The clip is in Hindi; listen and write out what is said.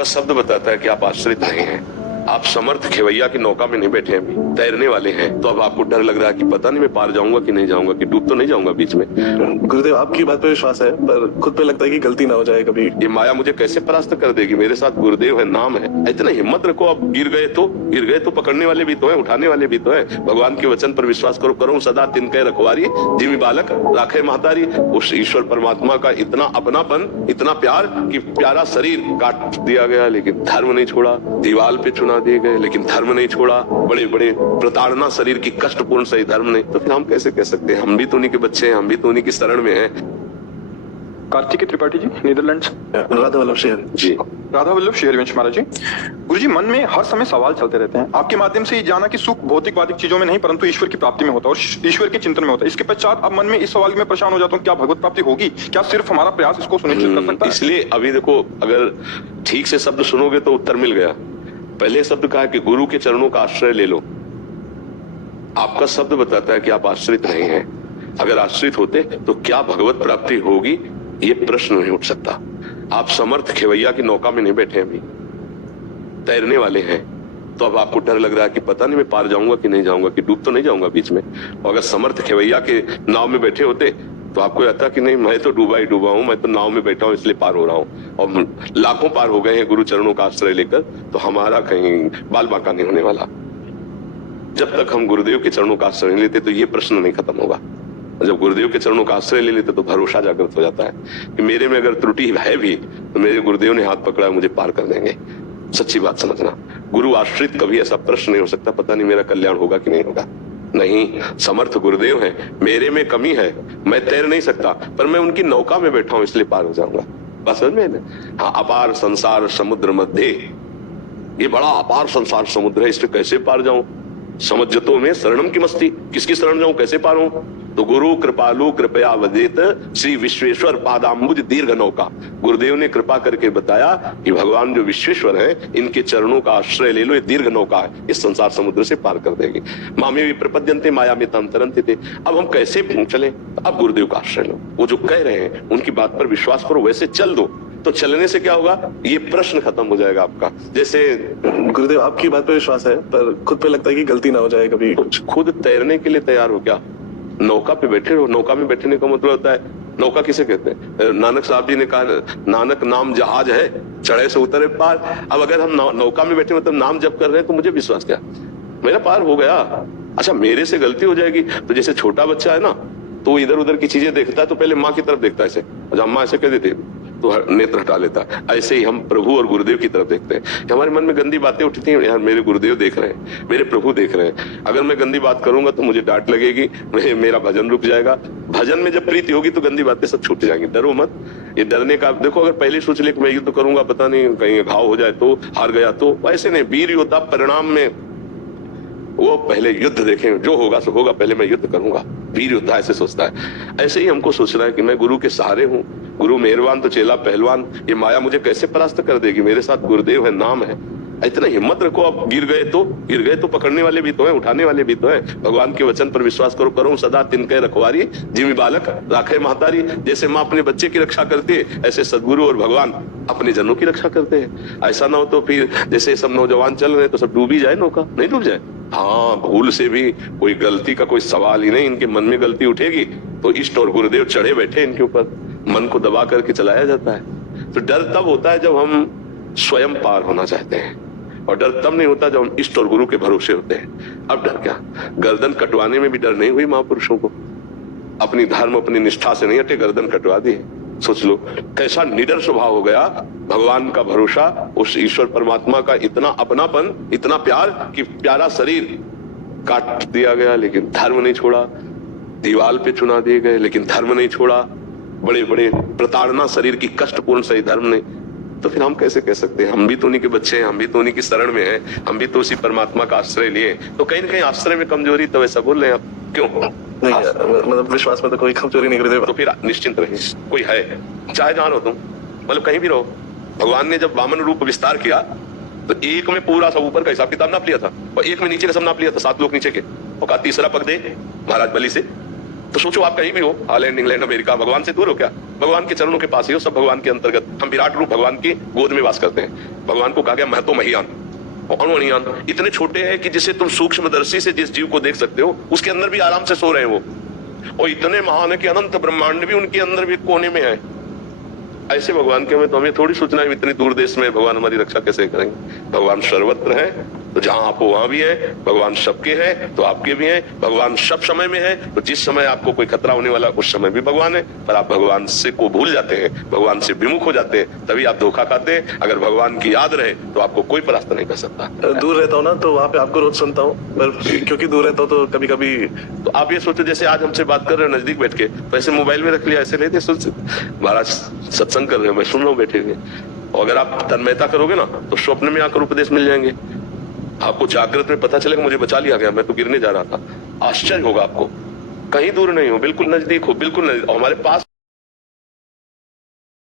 का शब्द बताता है कि आप आश्रित नहीं हैं, आप समर्थ खेवैया की नौका में नहीं बैठे हैं, अभी तैरने वाले हैं। तो अब आपको डर लग रहा है कि पता नहीं मैं पार जाऊंगा कि नहीं जाऊंगा, कि डूब तो नहीं जाऊंगा बीच में। गुरुदेव आपकी बात पे विश्वास है, पर खुद पे लगता है कि गलती ना हो जाए कभी। ये माया मुझे कैसे परास्त कर देगी? मेरे साथ गुरुदेव है, नाम है। इतना हिम्मत रखो, आप गिर गए तो पकड़ने वाले भी तो है, उठाने वाले भी तो है। भगवान के वचन पर विश्वास करो, करो सदा तिनके रखवारी, जिमी बालक राखे महतारी। उस ईश्वर परमात्मा का इतना अपनापन, इतना प्यार कि प्यारा शरीर काट दिया गया लेकिन धर्म नहीं छोड़ा, दीवाल पे चुना दिए गए लेकिन धर्म नहीं छोड़ा, बड़े बड़े प्रताड़ना शरीर की कष्टपूर्ण सही धर्म नहीं। तो फिर हम कैसे कह सकते हैं हम भी तो उन्हीं के बच्चे हैं, हम भी तो उन्हीं की शरण में हैं। कार्तिकेय त्रिपाठी जी, नीदरलैंड्स। राधा वल्लभ शेयर जी, राधा वल्लभ शेयरवंश महाराज जी। गुरुजी, मन में हर समय सवाल चलते रहते हैं। आपके माध्यम से ये जाना कि सुख भौतिक चीजों में नहीं परंतु ईश्वर की प्राप्ति में होता है और ईश्वर के चिंतन में होता है। इसके पश्चात अब मन में इस सवाल में परेशान हो जाता हूँ, क्या भगवत प्राप्ति होगी? क्या सिर्फ हमारा प्रयास इसको सुनिश्चित कर सकता है? इसलिए अभी देखो, अगर ठीक से शब्द सुनोगे तो उत्तर मिल गया। पहले शब्द कहा कि गुरु के चरणों का आश्रय ले लो। आपका शब्द बताता है कि आप आश्रित नहीं हैं। अगर आश्रित होते तो क्या भगवत प्राप्ति होगी, ये प्रश्न नहीं उठ सकता। आप समर्थ खेवैया की नौका में नहीं बैठे, अभी तैरने वाले हैं। तो अब आपको डर लग रहा है कि पता नहीं मैं पार जाऊंगा कि नहीं जाऊंगा, कि डूब तो नहीं जाऊंगा बीच में। और अगर समर्थ खेवैया के नाव में बैठे होते तो आपको कहता कि नहीं, मैं तो डूबा ही डूबा हूं, मैं तो नाव में बैठा हूं इसलिए पार हो रहा हूं। और लाखों पार हो गए हैं गुरु चरणों का आश्रय लेकर, तो हमारा कहीं बाल बांका नहीं होने वाला। जब तक हम गुरुदेव के चरणों का आश्रय नहीं लेते तो ये प्रश्न नहीं खत्म होगा। जब गुरुदेव के चरणों का आश्रय ले लेते तो भरोसा जागृत हो जाता है कि मेरे में अगर त्रुटि है भी तो मेरे गुरुदेव ने हाथ पकड़ा है, मुझे पार कर देंगे। सच्ची बात समझना, गुरु आश्रित कभी ऐसा प्रश्न नहीं हो सकता पता नहीं मेरा कल्याण होगा कि नहीं होगा। नहीं, समर्थ गुरुदेव हैं, मेरे में कमी है, मैं तैर नहीं सकता पर मैं उनकी नौका में बैठा हूं इसलिए पार हो जाऊंगा। बस समझ में? हाँ, अपार संसार समुद्र मध्य, ये बड़ा अपार संसार समुद्र है, इस पे कैसे पार जाऊं? समझतो में शरणम की मस्ती, किसकी शरण जाऊं, कैसे पार हूं? तो गुरु कृपालु कृपया वदेत श्री विश्वेश्वर पादाम्बुज दीर्घ नौका। गुरुदेव ने कृपा करके बताया कि भगवान जो विश्वेश्वर है, इनके चरणों का आश्रय ले लो, ये दीर्घ नौका है, इस संसार समुद्र से पार कर देगी। मामे भी प्रपद्यन्ते माया में तम तरन्ते थे। अब हम कैसे चले? अब गुरुदेव का आश्रय लो, वो जो कह रहे हैं उनकी बात पर विश्वास करो, वैसे चल दो। तो चलने से क्या होगा, ये प्रश्न खत्म हो जाएगा आपका। जैसे गुरुदेव आपकी बात पे विश्वास है, पर खुद पे लगता है कि गलती ना हो जाए कभी। खुद तैरने के लिए तैयार हो क्या? नौका पे बैठे रहो। नौका में बैठने का मतलब होता है, नौका किसे कहते हैं? नानक साहब जी ने कहा, नानक नाम जहाज है, चढ़े से उतरे पार। अब अगर हम नौका में बैठे मतलब नाम जप कर रहे हैं तो मुझे विश्वास क्या, मेरा पार हो गया। अच्छा, मेरे से गलती हो जाएगी तो जैसे छोटा बच्चा है ना, तो इधर उधर की चीजें देखता है तो पहले माँ की तरफ देखता है ऐसे, अच्छा अम्मा ऐसे कह देते तो नेत्र हटा लेता है। ऐसे ही हम प्रभु और गुरुदेव की तरफ देखते हैं। हमारे मन में गंदी बातें उठती हैं, यार मेरे गुरुदेव देख रहे हैं, मेरे प्रभु देख रहे हैं, अगर मैं गंदी बात करूंगा तो मुझे डांट लगेगी, मेरा भजन रुक जाएगा। भजन में जब प्रीति होगी तो गंदी बातें सब छूट जाएंगी। डरो मत। ये डरने का देखो, अगर पहले सोच ले कि मैं युद्ध करूंगा, पता नहीं कहीं घाव हो जाए तो, हार गया तो, ऐसे नहीं। वीर योद्धा परिणाम में वो पहले युद्ध देखें, जो होगा सो होगा, पहले मैं युद्ध करूंगा। वीर योद्धा ऐसे सोचता है। ऐसे ही हमको सोचना है कि मैं गुरु के सहारे हूँ, गुरु मेहरबान तो चेला पहलवान। ये माया मुझे कैसे परास्त कर देगी? मेरे साथ गुरुदेव है, नाम है। इतना हिम्मत रखो, आप गिर गए तो पकड़ने वाले भी तो है, उठाने वाले भी तो है। भगवान के वचन पर विश्वास करो, करो सदा तिनके रखवारी, जिमी बालक राखे महतारी। जैसे माँ अपने बच्चे की रक्षा करती है, ऐसे सदगुरु और भगवान अपने जनों की रक्षा करते हैं। ऐसा ना हो तो फिर जैसे सब नौजवान चल रहे हैं तो सब डूब ही जाए, नौका नहीं डूब जाए। हाँ, भूल से भी कोई गलती का कोई सवाल ही नहीं, इनके मन में गलती उठेगी तो इष्ट और गुरुदेव चढ़े बैठे इनके ऊपर, मन को दबा करके चलाया जाता है। तो डर तब होता है जब हम स्वयं पार होना चाहते हैं, और डर तब नहीं होता जब हम इष्ट और गुरु के भरोसे होते हैं। अब डर क्या? गर्दन कटवाने में भी डर नहीं हुई महापुरुषों को, अपनी धर्म अपनी निष्ठा से नहीं हटे, गर्दन कटवा दी। सोच लो कैसा निडर स्वभाव हो गया। भगवान का भरोसा, उस ईश्वर परमात्मा का इतना अपनापन, इतना प्यार कि प्यारा शरीर काट दिया गया लेकिन धर्म नहीं छोड़ा, दीवाल पे चुना दिए गए लेकिन धर्म नहीं छोड़ा, बड़े बड़े प्रताड़ना शरीर की कष्टपूर्ण सही धर्म नहीं। तो फिर हम कैसे कह सकते हैं हम भी तो उन्हीं के बच्चे हैं, हम भी तो उन्हीं की शरण में हैं, हम भी तो उसी परमात्मा का आश्रय लिए। तो कहीं ना कहीं आश्रय में कमजोरी, तो ऐसा बोल रहे हैं आप क्यों? नहीं, मतलब विश्वास में तो कोई कमजोरी नहीं गुरुदेव। तो फिर निश्चिंत रहिए, कोई है, चाहे जहां रहो तुम, मतलब कहीं भी रहो। भगवान ने जब वामन रूप विस्तार किया तो एक में पूरा सब ऊपर का हिसाब किताब नाप लिया था और एक में नीचे का सब नाप लिया था, 7 लोग नीचे के, और कहा तीसरा पग दे महाराज बलि से। तो सोचो आप कहीं भी हो, हॉलैंड, इंग्लैंड, अमेरिका, भगवान से दूर हो क्या? भगवान के चरणों के पास ही हो, सब भगवान के अंतर्गत। हम विराट रूप भगवान की गोद में वास करते हैं। भगवान को कहा गया महतो महियान, अणुअणियान, इतने छोटे हैं कि जिसे तुम सूक्ष्मदर्शी से जिस जीव को देख सकते हो उसके अंदर भी आराम से सो रहे हैं वो, और इतने महान है कि अनंत ब्रह्मांड भी उनके अंदर भी कोने में है। ऐसे भगवान के हमें तो हमें थोड़ी सोचना है इतनी दूर देश में भगवान हमारी रक्षा कैसे करेंगे। भगवान सर्वत्र है, तो जहां आप हो वहां भी है। भगवान सबके हैं तो आपके भी हैं। भगवान सब समय में है, तो जिस समय आपको कोई खतरा होने वाला उस समय भी भगवान है। पर आप भगवान से को भूल जाते हैं, भगवान से विमुख हो जाते हैं, तभी आप धोखा खाते हैं। अगर भगवान की याद रहे तो आपको कोई परास्त नहीं कर सकता। दूर रहता हूँ ना तो वहाँ पे आपको रोज सुनता हूँ, पर क्योंकि दूर रहता हूँ तो कभी कभी तो आप ये सोचो जैसे आज हमसे बात कर रहे हो नजदीक बैठ के, तो ऐसे मोबाइल में रख लिया, ऐसे नहीं थे सोच महाराज सत्संग कर रहे हो, मैं सुन रहा हूँ बैठे हुए। और अगर आप तन्मयता करोगे ना तो स्वप्न में आकर उपदेश मिल जाएंगे। आपको जागृत में पता चलेगा मुझे बचा लिया गया, मैं तो गिरने जा रहा था। आश्चर्य होगा आपको। कहीं दूर नहीं हो, बिल्कुल नजदीक हो, बिल्कुल नजदीक। हमारे पास